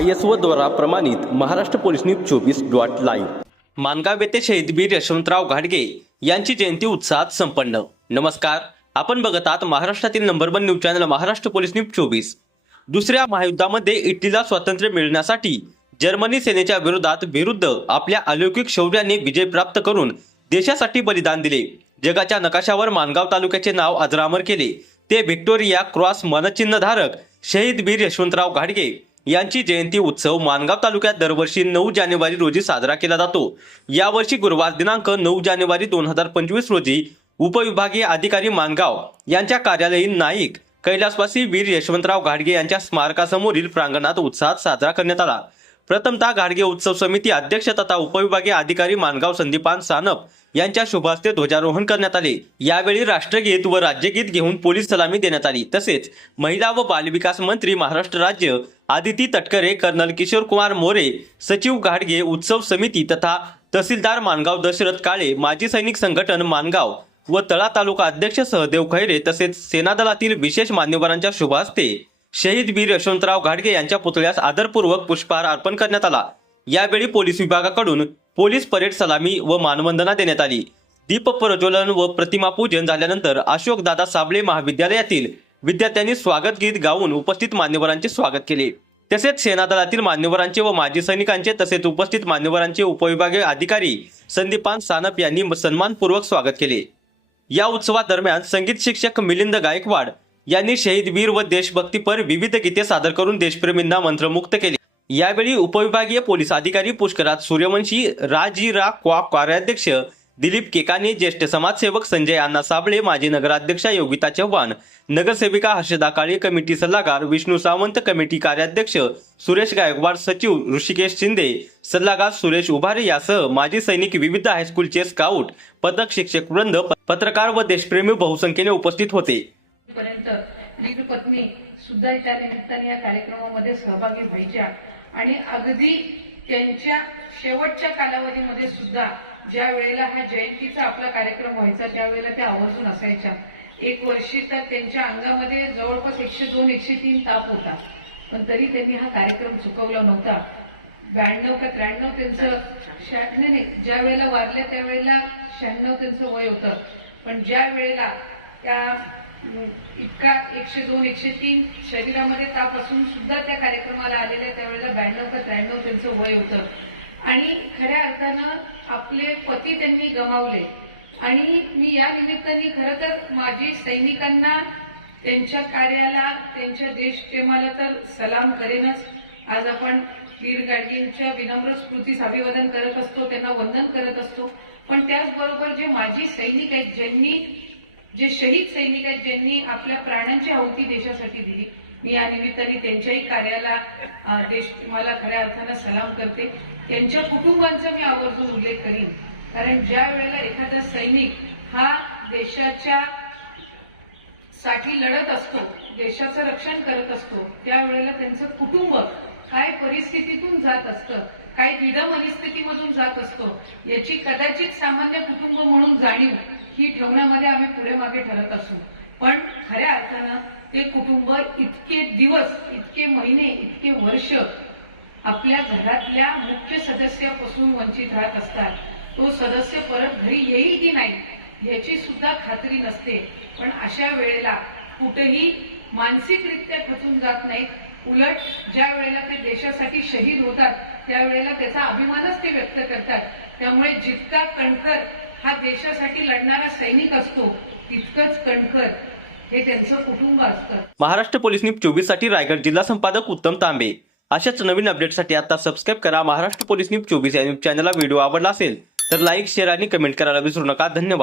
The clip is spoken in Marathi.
आय एस द्वारा प्रमाणित महाराष्ट्र पोलीस न्यूज चोवीस डॉट लाईव्ह. मानगाव येथे शहीदवीर यशवंतराव घाडगे यांची जयंती उत्साहात संपन्न. नमस्कार आपण बघत आहात महाराष्ट्रातील number one news channel Maharashtra police news चोवीस. दुसऱ्या महायुद्धामध्ये इटलीला स्वातंत्र्य मिळण्यासाठी जर्मनी सेनेच्या विरोधात विरुद्ध आपल्या अलौकिक शौर्याने विजय प्राप्त करून देशासाठी बलिदान दिले. जगाच्या नकाशावर मानगाव तालुक्याचे नाव अजरामर केले. ते व्हिक्टोरिया क्रॉस मनचिन्हधारक शहीद वीर यशवंतराव घाडगे यांची जयंती उत्सव मानगाव तालुक्यात दरवर्षी नऊ जानेवारी रोजी साजरा केला जातो. यावर्षी गुरुवार दिनांक नऊ जानेवारी दोन हजार पंचवीस रोजी उपविभागीय अधिकारी मानगाव यांच्या कार्यालयीन नाईक कैलासवासी वीर यशवंतराव घाडगे यांच्या स्मारकासमोरील प्रांगणात उत्साहात साजरा करण्यात आला. प्रथमतः गाडगे उत्सव समिती अध्यक्ष तथा उपविभागीय अधिकारी मानगाव संदीपान सानप यांच्या शुभास्ते ध्वजारोहण करण्यात आले. यावेळी राष्ट्रगीत व राज्यगीत घेऊन पोलीस सलामी देण्यात आली. तसेच महिला व बालविकास मंत्री महाराष्ट्र राज्य आदिती तटकरे कर्नल किशोर कुमार मोरे सचिव घाडगे उत्सव समिती तथा तहसीलदार मानगाव दशरथ काळे माजी सैनिक संघटन मानगाव व तळा तालुका अध्यक्ष सहदेव खैरे तसेच सेनादलातील विशेष मान्यवरांच्या शुभहस्ते शहीद वीर यशवंतराव घाडगे यांच्या पुतळ्यास आदरपूर्वक पुष्पहार अर्पण करण्यात आला. यावेळी पोलीस विभागाकडून पोलीस परेड सलामी व मानवंदना देण्यात आली. दीप प्रज्वलन व प्रतिमा पूजन झाल्यानंतर अशोक दादा साबळे महाविद्यालयातील विद्यार्थ्यांनी स्वागत गीत गाऊन उपस्थित मान्यवरांचे स्वागत केले. तसेच सेना दलातील मान्यवरांचे व माजी सैनिकांचे तसेच उपस्थित मान्यवरांचे उपविभागीय अधिकारी संदीपान सानप यांनी सन्मानपूर्वक स्वागत केले. या उत्सवादरम्यान संगीत शिक्षक मिलिंद गायकवाड यांनी शहीद वीर व देशभक्तीपर विविध गीते सादर करून देशप्रेमींना मंत्रमुक्त केले. यावेळी उपविभागीय पोलीस अधिकारी पुष्कराज सूर्यवंशी राजीरा क्वा कार्याध्यक्ष दिलीप केकाने ज्येष्ठ समाजसेवक संजय अण्णा साबळे माजी नगराध्यक्षा योगिता चव्हाण नगरसेविका हर्षदा काळे कमिटी सल्लागार विष्णू सावंत कमिटी कार्याध्यक्ष सुरेश गायकवाड सचिव ऋषिकेश शिंदे सल्लागार सुरेश उभारे यासह माजी सैनिक विविध हायस्कूलचे स्काउट पथक शिक्षक वृंद पत्रकार व देशप्रेमी बहुसंख्येने उपस्थित होते. पर्यंत वीर पत्नी सुद्धा त्या निमित्ताने या कार्यक्रमामध्ये सहभागी व्हायच्या. आणि अगदी त्यांच्या शेवटच्या कालावधीमध्ये सुद्धा ज्या वेळेला हा जयंतीचा आपला कार्यक्रम व्हायचा त्यावेळेला त्या आवर्जून असायच्या. एक वर्षी तर त्यांच्या अंगामध्ये जवळपास एकशे दोन एकशे तीन ताप होता. पण तरी त्यांनी हा कार्यक्रम चुकवला नव्हता. ब्याण्णव का त्र्याण्णव त्यांचं शा- नाही नाही ज्या वेळेला वारल्या त्यावेळेला शहाण्णव त्यांचं वय होतं. पण ज्या वेळेला त्या इतका एकशे दोन एकशे तीन शरीरामध्ये ताप असून सुद्धा त्या कार्यक्रमाला आलेल्या त्यावेळेला ब्याण्णव का त्र्याण्णव त्यांचं वय होतं. आणि खऱ्या अर्थानं आपले पती त्यांनी गमावले. आणि मी या निमित्ताने खरं तर माझी सैनिकांना त्यांच्या कार्याला त्यांच्या देशप्रेमाला तर सलाम करेनच. आज आपण वीर गाडगेंच्या विनम्र स्मृतीस अभिवादन करत असतो त्यांना वंदन करत असतो. पण त्याचबरोबर जे माझी सैनिक आहेत ज्यांनी जे शहीद सैनिक आहेत ज्यांनी आपल्या प्राणांची आहुती देशासाठी दिली. मी या निमित्ताने त्यांच्याही कार्याला देश मला खऱ्या अर्थानं सलाम करते. त्यांच्या कुटुंबांचा मी आवर्जून उल्लेख करीन. कारण ज्या वेळेला एखादा सैनिक हा देशाच्या साठी लढत असतो देशाचं रक्षण करत असतो त्यावेळेला त्यांचं कुटुंब काय परिस्थितीतून जात असतं काय द्विधा परिस्थितीमधून जात असतो याची कदाचित सामान्य कुटुंब म्हणून जाणीव ही ठेवण्यामध्ये आम्ही पुढे मागे ठरत असू. पण खऱ्या अर्थानं ते कुटुंब इतके दिवस इतके महिने इतके वर्ष आपल्या घरातल्या मुख्य सदस्यापासून वंचित राहत असतात. तो सदस्य परत घरी येईल की नाही याची सुद्धा खात्री नसते. पण अशा वेळेला कुठेही मानसिकरित्या खचून जात नाहीत. उलट ज्या वेळेला ते देशासाठी शहीद होतात त्यावेळेला त्याचा अभिमानच ते व्यक्त करतात. त्यामुळे जितका कणखर हा देशासाठी लढणारा सैनिक असतो तितकंच कणखर. हे त्यांचं कुटुंब असतं. महाराष्ट्र पोलीस न्यूज चोवीससाठी रायगड जिल्हा संपादक उत्तम तांबे. अशाच नवीन अपडेटसाठी आता सबस्क्राईब करा महाराष्ट्र पोलीस न्यूज चोवीस या न्यूज चॅनलला व्हिडिओ आवडला असेल तर लाईक शेअर आणि कमेंट करायला विसरू नका. धन्यवाद.